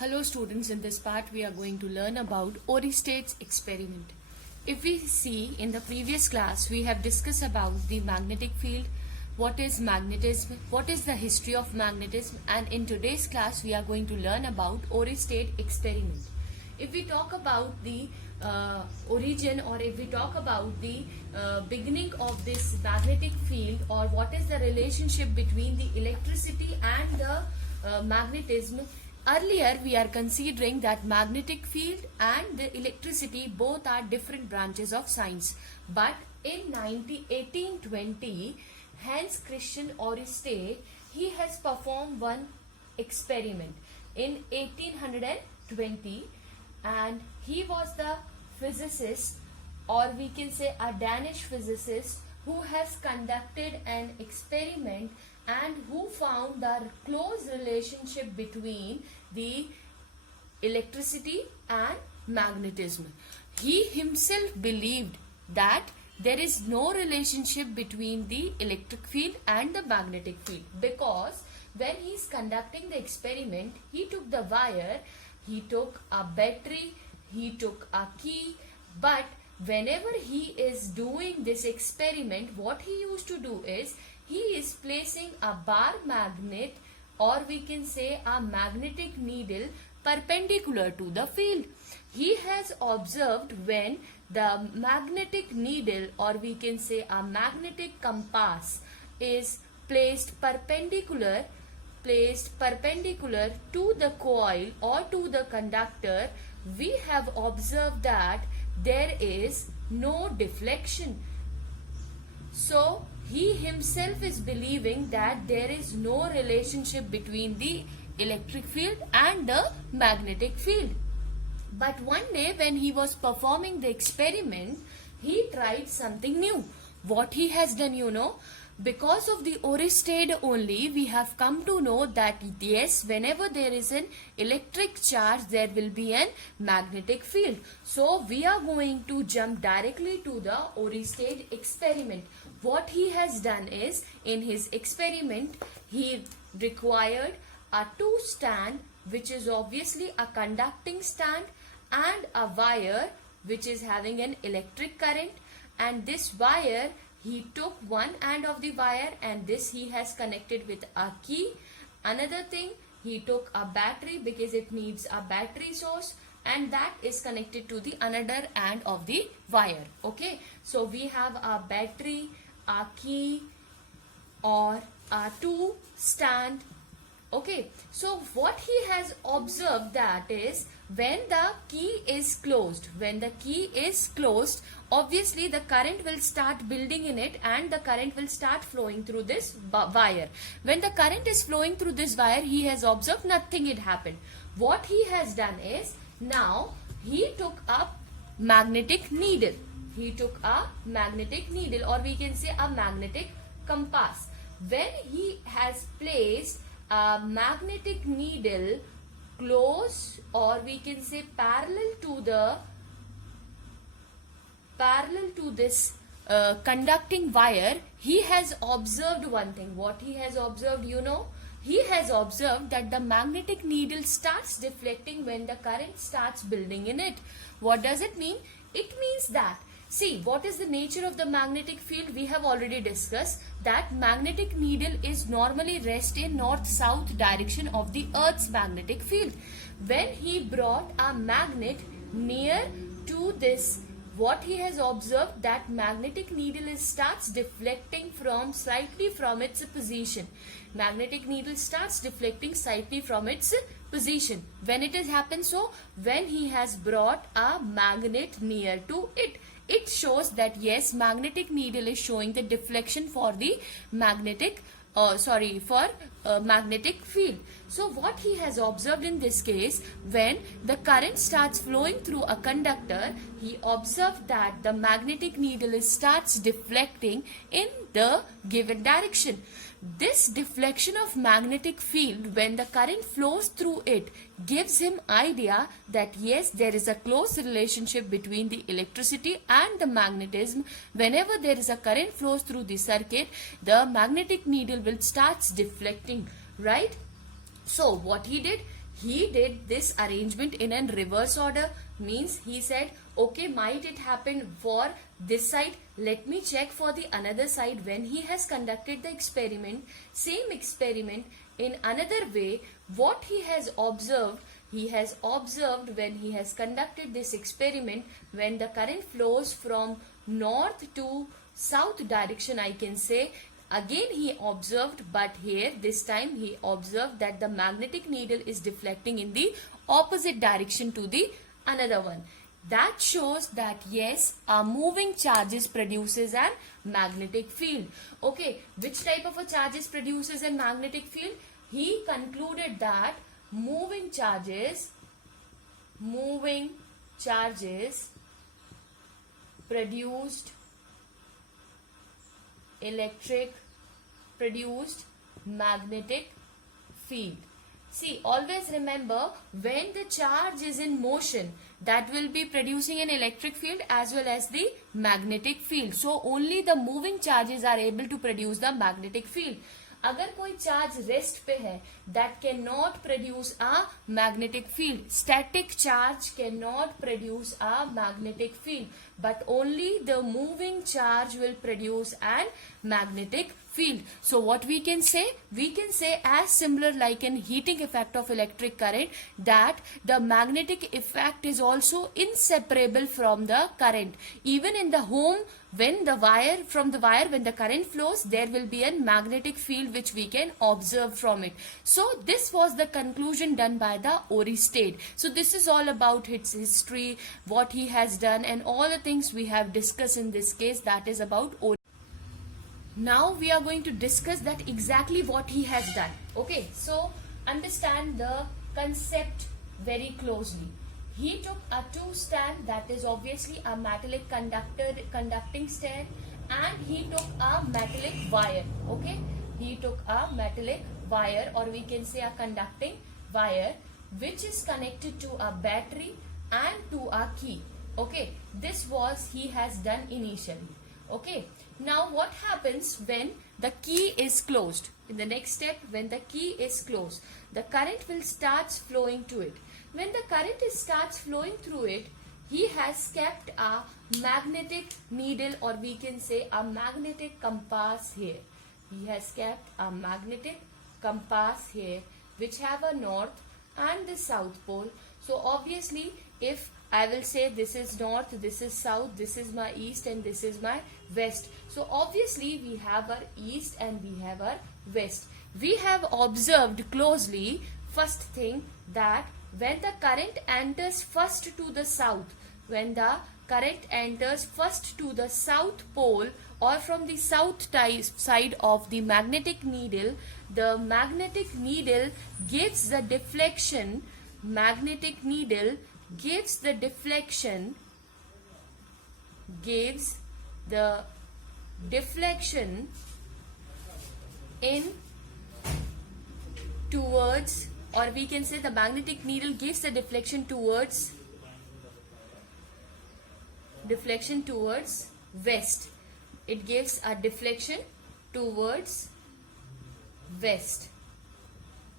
Hello students, in this part we are going to learn about Oersted experiment. If we see in the previous class we have discussed about the magnetic field, what is magnetism, what is the history of magnetism, and in today's class we are going to learn about Oersted experiment. If we talk about the origin, or if we talk about the beginning of this magnetic field, or what is the relationship between the electricity and the magnetism, earlier we are considering that magnetic field and the electricity both are different branches of science. But in 1820, Hans Christian Oersted, he has performed one experiment in 1820, and he was the physicist, or we can say a Danish physicist, who has conducted an experiment and who found the close relationship between the electricity and magnetism. He himself believed that there is no relationship between the electric field and the magnetic field, because when he is conducting the experiment, he took the wire, he took a battery, he took a key, but whenever he is doing this experiment, what he used to do is he is placing a bar magnet, or we can say a magnetic needle, perpendicular to the field. He has observed when the magnetic needle, or we can say a magnetic compass, is placed perpendicular to the coil or to the conductor, we have observed that there is no deflection. So he himself is believing that there is no relationship between the electric field and the magnetic field. But one day when he was performing the experiment, he tried something new. What he has done, because of the Oersted only, we have come to know that yes, whenever there is an electric charge, there will be an magnetic field. So we are going to jump directly to the Oersted experiment. What he has done is, in his experiment, he required a two stand, which is obviously a conducting stand, and a wire which is having an electric current, and this wire, he took one end of the wire and this he has connected with a key. Another thing, he took a battery because it needs a battery source, and that is connected to the another end of the wire. Okay, so we have a battery, a key, or a two stand. Okay, so what he has observed that is, when the key is closed, obviously the current will start building in it and the current will start flowing through this wire. When the current is flowing through this wire, he has observed nothing had happened. What he has done is, now he took a magnetic needle. Or we can say a magnetic compass. When he has placed a magnetic needle close, or we can say parallel to this conducting wire, he has observed one thing. What he has observed, he has observed that the magnetic needle starts deflecting when the current starts building in it. What does it mean? It means that, see, what is the nature of the magnetic field? We have already discussed that magnetic needle is normally rest in north-south direction of the Earth's magnetic field. When he brought a magnet near to this, what he has observed, that magnetic needle starts deflecting slightly from its position. Magnetic needle starts deflecting slightly from its position. When it has happened, so when he has brought a magnet near to it, it shows that yes, magnetic needle is showing the deflection for the magnetic field. So what he has observed in this case, when the current starts flowing through a conductor, he observed that the magnetic needle starts deflecting in the given direction. This deflection of magnetic field, when the current flows through it, gives him idea that yes, there is a close relationship between the electricity and the magnetism. Whenever there is a current flows through the circuit, the magnetic needle will start deflecting, right? So what he did, He did this arrangement in a reverse order, means he said, okay, might it happen for this side, let me check for the another side. When he has conducted the experiment, same experiment in another way, what he has observed when he has conducted this experiment, when the current flows from north to south direction, I can say, again he observed, but here this time he observed that the magnetic needle is deflecting in the opposite direction to the another one. That shows that yes, a moving charges produces an magnetic field. Okay, which type of a charges produces a magnetic field? He concluded that moving charges produced magnetic field. See, always remember, when the charge is in motion, that will be producing an electric field as well as the magnetic field. So only the moving charges are able to produce the magnetic field. अगर कोई charge rest पे है, that cannot produce a magnetic field. Static charge cannot produce a magnetic field, but only the moving charge will produce an magnetic field. So what we can say? We can say, as similar like an heating effect of electric current, that the magnetic effect is also inseparable from the current. Even in the home, when the wire when the current flows, there will be a magnetic field which we can observe from it. So this was the conclusion done by the Oersted. So this is all about its history, what he has done, and all the things we have discussed in this case, that is about Oersted. Now we are going to discuss that exactly what he has done. Okay, so understand the concept very closely. He took a two stand, that is obviously a metallic conducting stand, and he took a metallic wire. Okay, he took a metallic wire, or we can say a conducting wire, which is connected to a battery and to a key. Okay, this was he has done initially. Okay, now what happens when the key is closed? In the next step, when the key is closed, the current will start flowing to it. When the current starts flowing through it, he has kept a magnetic needle, or we can say a magnetic compass here. He has kept a magnetic compass here, which have a north and the south pole. So obviously, if I will say this is north, this is south, this is my east, and this is my west. So obviously we have our east and we have our west. We have observed closely, first thing, that when the current enters first to the south, when the current enters first to the south pole or from the south side of the magnetic needle, the magnetic needle gives the deflection, gives the deflection in towards, or we can say the magnetic needle gives the deflection towards west. It gives a deflection towards west.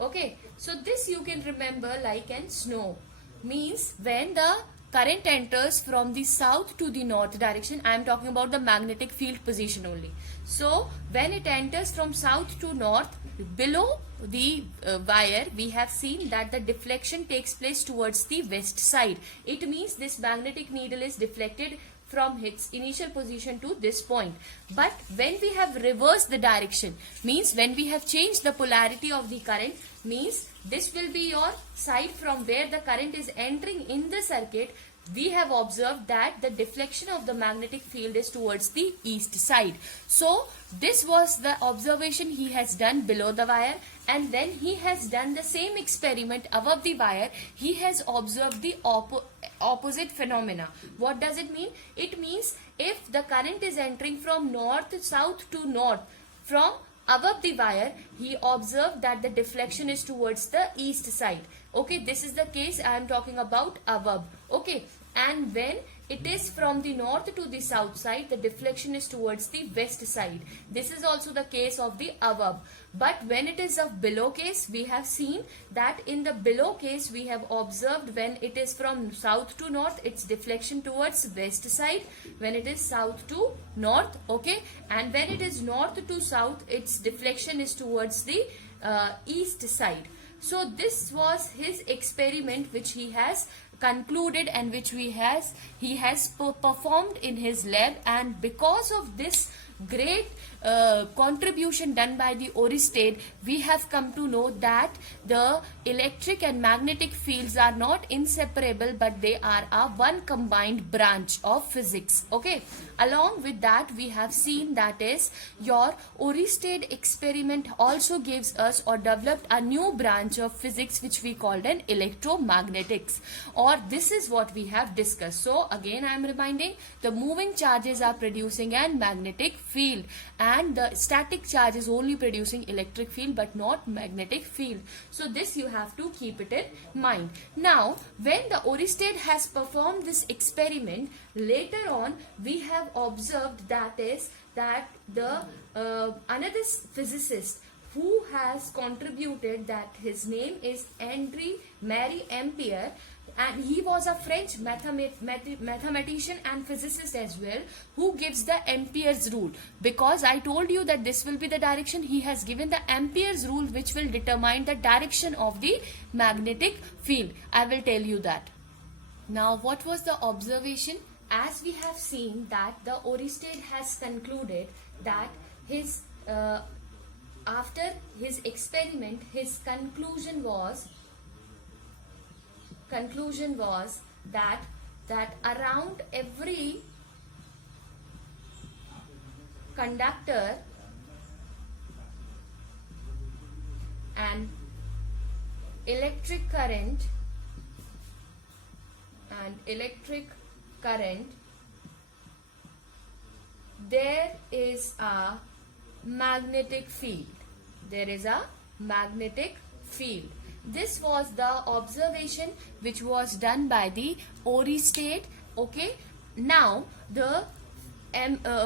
Okay, so this you can remember like an snow. Means when the current enters from the south to the north direction, I am talking about the magnetic field position only. So when it enters from south to north, below the wire, we have seen that the deflection takes place towards the west side. It means this magnetic needle is deflected from its initial position to this point. But when we have reversed the direction, means when we have changed the polarity of the current, means this will be your side from where the current is entering in the circuit. We have observed that the deflection of the magnetic field is towards the east side. So this was the observation he has done below the wire, and then he has done the same experiment above the wire. He has observed the opposite phenomena. What does it mean? It means if the current is entering from south to north from above the wire, he observed that the deflection is towards the east side. Okay, this is the case I am talking about above. Okay, and when it is from the north to the south side, the deflection is towards the west side. This is also the case of the above. But when it is of below case, we have seen that in the below case we have observed when it is from south to north, its deflection towards west side. When it is south to north, okay, and when it is north to south, its deflection is towards the east side. So this was his experiment which he has concluded and which he has performed in his lab, and because of this great contribution done by the Oersted, we have come to know that the electric and magnetic fields are not inseparable, but they are a one combined branch of physics. Okay, along with that we have seen that is your Oersted experiment also gives us or developed a new branch of physics which we called an electromagnetics, or this is what we have discussed. So again I am reminding, the moving charges are producing an magnetic field and the static charge is only producing electric field but not magnetic field. So this you have to keep it in mind. Now when the Oersted has performed this experiment, later on we have observed that the another physicist who has contributed, that his name is Henri Marie Ampere, and he was a French mathematician and physicist as well, who gives the Ampere's rule. Because I told you that this will be the direction, he has given the Ampere's rule which will determine the direction of the magnetic field. I will tell you that. Now what was the observation? As we have seen that the Oersted has concluded that his after his experiment, his conclusion was that around every conductor and electric current there is a magnetic field. There is a magnetic field. This was the observation which was done by the Oersted. Okay. Now the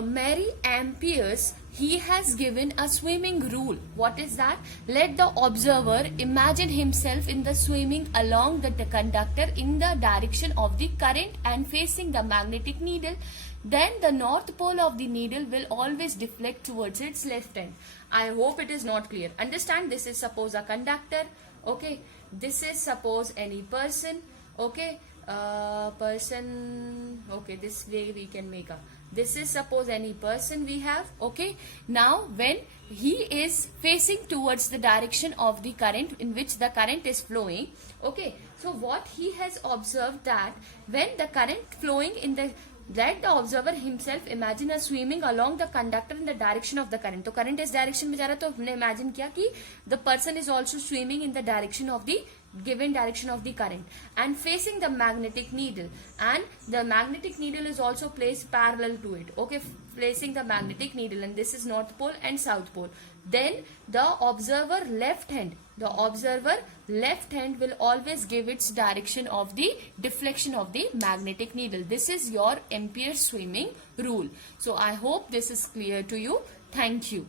Marie Ampere's, he has given a swimming rule. What is that? Let the observer imagine himself in the swimming along the conductor in the direction of the current and facing the magnetic needle. Then the north pole of the needle will always deflect towards its left end. I hope it is not clear. Understand, this is suppose a conductor. Okay, this is suppose any person. Okay, person. Okay, this way we can make a. This is suppose any person we have. Okay, now when he is facing towards the direction of the current in which the current is flowing. Okay, so what he has observed, that when the current flowing in the, let the observer himself imagine a swimming along the conductor in the direction of the current. तो current इस direction में जा रहा है, तो हमने imagine किया कि the person is also swimming in the direction of the given direction of the current and facing the magnetic needle, and the magnetic needle is also placed parallel to it. Okay, placing the magnetic needle, and this is north pole and south pole. Then the observer left hand will always give its direction of the deflection of the magnetic needle. This is your Ampere's swimming rule. So I hope this is clear to you. Thank you.